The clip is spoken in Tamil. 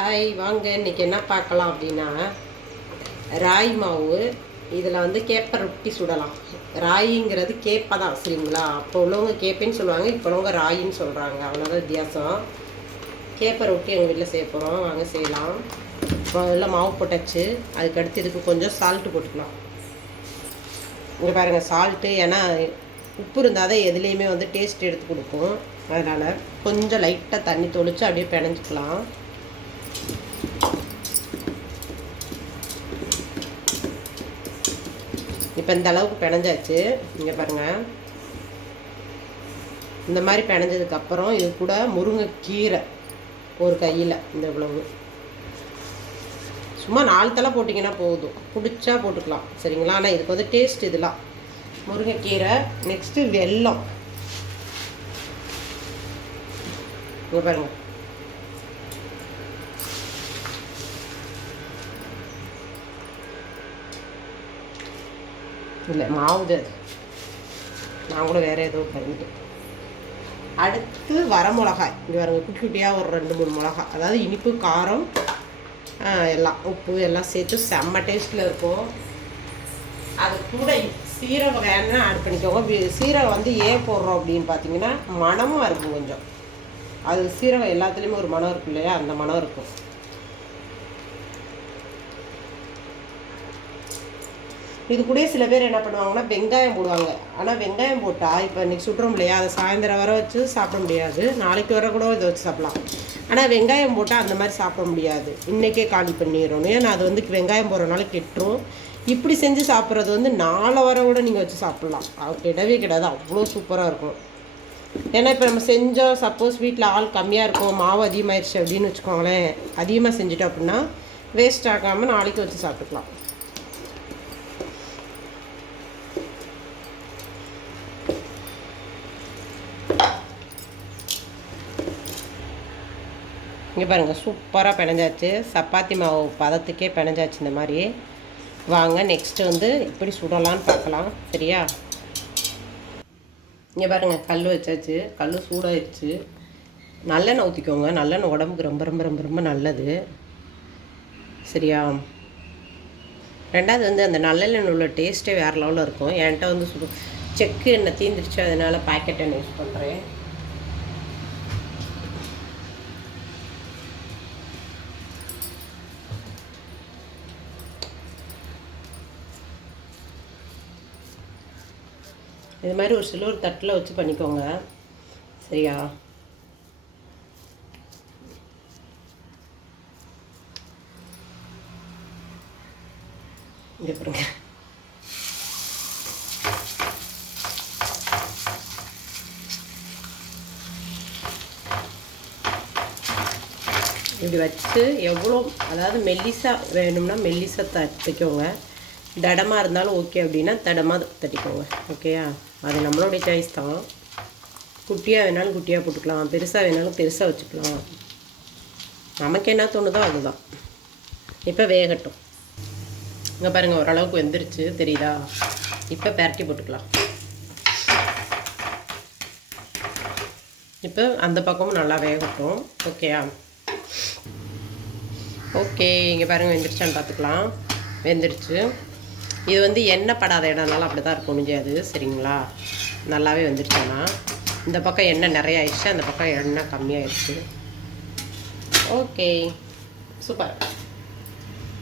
ஹாய் வாங்க, இன்றைக்கி என்ன பார்க்கலாம் அப்படின்னா ராகி மாவு. இதில் வந்து கேப்பை ரொட்டி சுடலாம். ராகிங்கிறது கேப்பை தான், சரிங்களா? அப்போ உள்ளவங்க கேப்பைன்னு சொல்லுவாங்க, இப்போ உள்ளவங்க ராகின்னு சொல்கிறாங்க, அவ்வளோதான் வித்தியாசம். கேப்பை ரொட்டி எங்கள் வீட்டில் செய்ய போகிறோம், வாங்க செய்யலாம். இப்போ எல்லாம் மாவு போட்டாச்சு. அதுக்கடுத்து இதுக்கு கொஞ்சம் சால்ட்டு போட்டுக்கலாம். இங்கே பாருங்கள், சால்ட்டு, ஏன்னா உப்பு இருந்தால் தான் எதுலேயுமே வந்து டேஸ்ட் எடுத்து கொடுக்கும். அதனால் கொஞ்சம் லைட்டாக தண்ணி தொளித்து அப்படியே பிணைஞ்சிக்கலாம். இப்போ இந்த அளவுக்கு பிணைஞ்சாச்சு. இங்கே பாருங்கள், இந்த மாதிரி பிணைஞ்சதுக்கப்புறம் இது கூட முருங்கைக்கீரை ஒரு கையில் இந்த இவ்வளவு, சும்மா 4 தலை போட்டிங்கன்னா போதும், பிடிச்சா போட்டுக்கலாம், சரிங்களா? ஆனால் இதுக்கு வந்து டேஸ்ட் இதெல்லாம் முருங்கைக்கீரை. நெக்ஸ்ட்டு வெல்லம். இங்கே பாருங்கள், இல்லை மாவுது, நான் கூட வேறு ஏதோ பண்ணிட்டு. அடுத்து வர மிளகாய். இங்கே பாருங்க, குட்டி குட்டியாக ஒரு 2-3 மிளகாய், அதாவது இனிப்பு காரம் எல்லாம் உப்பு எல்லாம் சேர்த்து செம்ம டேஸ்ட்டில் இருக்கும். அது கூட சீரகம் வேணுன்னா ஆட் பண்ணிக்கோங்க. சீரகம் வந்து ஏன் போடுறோம் அப்படின்னு பார்த்தீங்கன்னா, மணமாக இருக்கும் கொஞ்சம். அது சீரகம் எல்லாத்துலேயுமே ஒரு மனம் இருக்கும் இல்லையா, அந்த மனம் இருக்கும். இது கூட சில பேர் என்ன பண்ணுவாங்கன்னா வெங்காயம் போடுவாங்க. ஆனால் வெங்காயம் போட்டால் இப்போ இன்றைக்கி சுடுறோம் இல்லையா, அதை சாயந்தரம் வர வச்சு சாப்பிட முடியாது, நாளைக்கு வர கூட இதை வச்சு சாப்பிட்லாம். ஆனால் வெங்காயம் போட்டால் அந்த மாதிரி சாப்பிட முடியாது, இன்றைக்கே காலி பண்ணிடணும். ஏன்னா அது வந்து வெங்காயம் போடுறதுனால கெட்டுரும். இப்படி செஞ்சு சாப்பிட்றது வந்து 4 வர கூட நீங்கள் வச்சு சாப்பிட்லாம், அது கிடவே கிடாது, அவ்வளோ சூப்பராக இருக்கும். ஏன்னா இப்போ நம்ம செஞ்சோம், சப்போஸ் வீட்டில் ஆள் கம்மியாக இருக்கும், மாவு அதிகமாகிடுச்சு அப்படின்னு வச்சுக்கோங்களேன், அதிகமாக செஞ்சுட்டோம் அப்படின்னா வேஸ்ட் ஆகாமல் நாளைக்கு வச்சு சாப்பிட்டுக்கலாம். இங்கே பாருங்கள், சூப்பராக பிணைஞ்சாச்சு. சப்பாத்தி மாவு பதத்துக்கே பிணைஞ்சாச்சு இந்த மாதிரி. வாங்க நெக்ஸ்ட்டு வந்து எப்படி சுடலான்னு பார்க்கலாம், சரியா? இங்கே பாருங்கள், கல் வச்சாச்சு. கல் சூடாகிடுச்சு. நல்லெண்ணெய் ஊற்றிக்கோங்க. நல்லெண்ணெய் உடம்புக்கு ரொம்ப ரொம்ப ரொம்ப ரொம்ப நல்லது, சரியா? ரெண்டாவது வந்து அந்த நல்லெண்ணெய் உள்ள டேஸ்ட்டே வேறு லெவலில் இருக்கும். என்கிட்ட வந்து செக்கு எண்ணெய் தீந்துருச்சு, அதனால் பாக்கெட் எண்ணெய் யூஸ் பண்ணுறேன். இது மாதிரி ஒரு சில ஒரு தட்டில் வச்சு பண்ணிக்கோங்க, சரியா? இங்கே பாருங்க, இப்படி வச்சு எவ்வளோ, அதாவது மெல்லிசாக வேணும்னா மெல்லிசாக தட்டிக்கோங்க, தடமாக இருந்தாலும் ஓகே அப்படின்னா தடமாக தட்டிக்கோங்க, ஓகேயா? அது நம்மளுடைய சாய்ஸ் தான். குட்டியாக வேணாலும் குட்டியாக போட்டுக்கலாம், பெருசாக வேணாலும் பெருசாக வச்சுக்கலாம், நமக்கு என்ன தோணுதோ அதுதான். இப்போ வேகட்டும். இங்கே பாருங்கள், ஓரளவுக்கு வெந்துருச்சு, தெரியுதா? இப்போ பரட்டி போட்டுக்கலாம். இப்போ அந்த பக்கமும் நல்லா வேகட்டும், ஓகேயா? ஓகே, இங்கே பாருங்கள், வெந்துருச்சான்னு பார்த்துக்கலாம். வெந்துருச்சு. இது வந்து எண்ணெய் படாத இடம்னால அப்படி தான் இருக்கும் முடியாது, சரிங்களா? நல்லாவே வந்துருச்சுன்னா இந்த பக்கம் எண்ணெய் நிறைய ஆயிடுச்சு, அந்த பக்கம் எண்ணெய் கம்மியாகிடுச்சு. Okay, super.